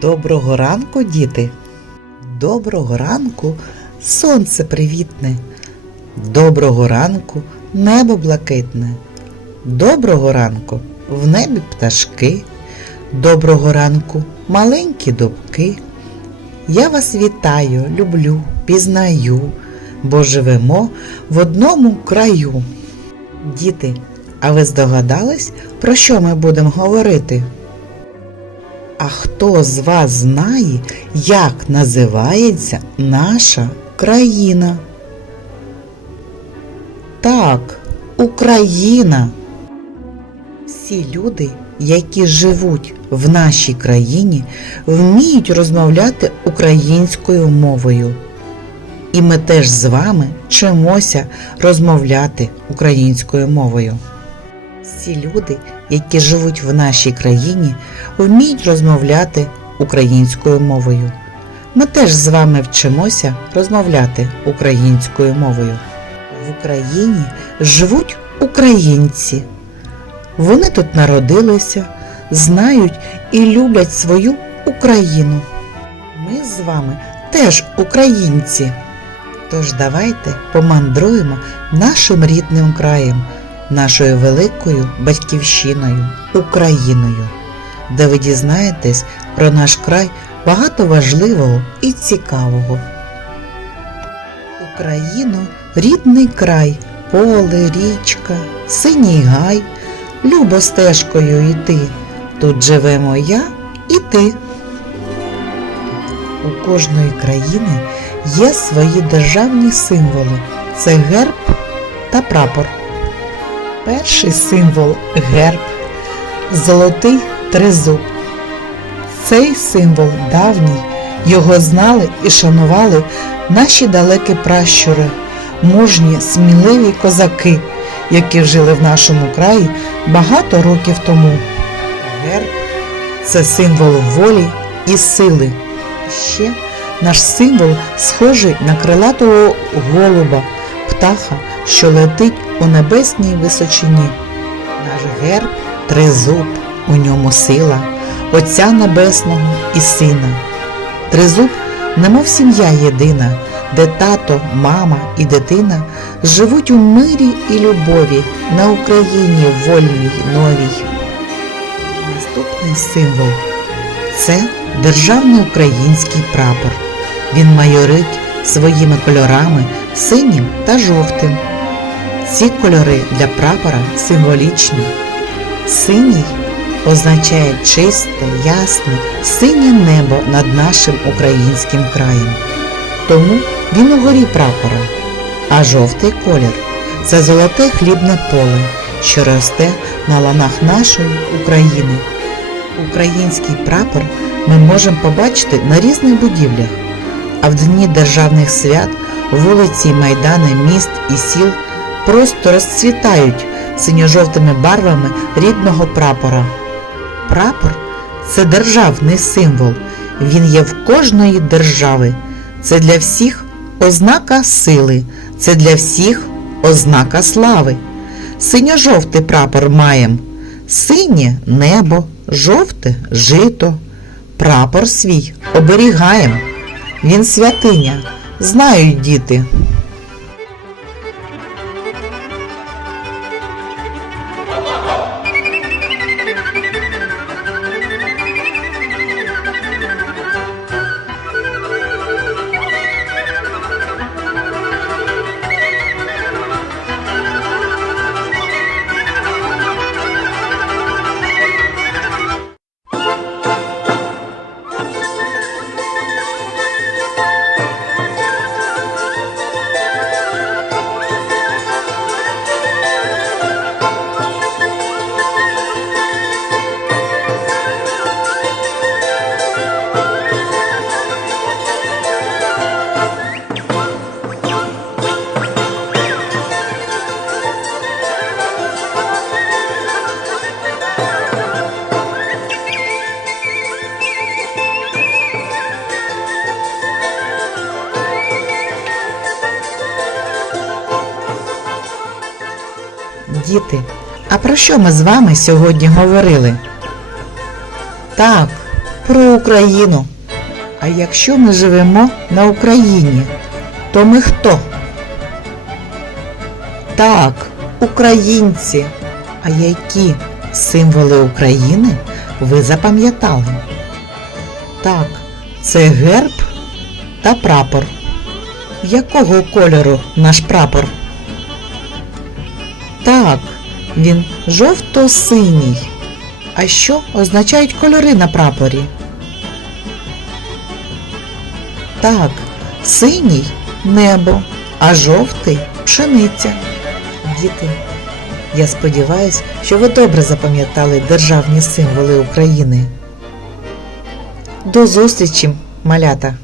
Доброго ранку, діти! Доброго ранку, сонце привітне. Доброго ранку, небо блакитне. Доброго ранку, в небі пташки. Доброго ранку, маленькі дубки. Я вас вітаю, люблю, пізнаю, бо живемо в одному краю. Діти, а ви здогадались, про що ми будемо говорити? А хто з вас знає, як називається наша країна? Так, Україна. Всі люди, які живуть в нашій країні, вміють розмовляти українською мовою. І ми теж з вами вчимося розмовляти українською мовою. Всі люди, які живуть в нашій країні, вміють розмовляти українською мовою. Ми теж з вами вчимося розмовляти українською мовою. В Україні живуть українці. Вони тут народилися, знають і люблять свою Україну. Ми з вами теж українці. Тож давайте помандруємо нашим рідним краєм, нашою великою батьківщиною, Україною, де ви дізнаєтесь про наш край багато важливого і цікавого. Україно рідний край, поле, річка, синій гай, любо стежкою йти. Тут живемо я і ти. У кожної країни є свої державні символи. Це герб та прапор. Перший символ герб золотий тризуб. Цей символ давній, його знали і шанували наші далекі пращури, мужні, сміливі козаки, які жили в нашому краї багато років тому. Герб це символ волі і сили. Ще наш символ схожий на крилатого голуба, птаха, що летить у небесній височині. Наш герб тризуб, у ньому сила, Отця Небесного і Сина. Тризуб, немов сім'я єдина, де тато, мама і дитина живуть у мирі і любові на Україні вольній новій. Наступний символ це державний український прапор. Він майорить своїми кольорами синім та жовтим. Ці кольори для прапора символічні. Синій означає чисте, ясне, синє небо над нашим українським краєм. Тому він угорі прапора. А жовтий колір це золоте хлібне поле, що росте на ланах нашої України. Український прапор ми можемо побачити на різних будівлях, а в дні державних свят вулиці, майдани, міст і сіл просто розцвітають синьо-жовтими барвами рідного прапора. Прапор це державний символ. Він є в кожної держави. Це для всіх ознака сили, це для всіх ознака слави. Синьо-жовтий прапор маєм. Синє небо, жовте жито. Прапор свій оберігаєм. Він святиня, знають діти. Діти, А про що ми з вами сьогодні говорили? Так, про Україну. А якщо ми живемо на Україні, то ми хто? Так, українці. А які символи України ви запам'ятали? Так, це герб та прапор. Якого кольору наш прапор? Він жовто-синій. А що означають кольори на прапорі? Так, синій небо, а жовтий пшениця. Діти, я сподіваюся, що ви добре запам'ятали державні символи України. До зустрічі, малята!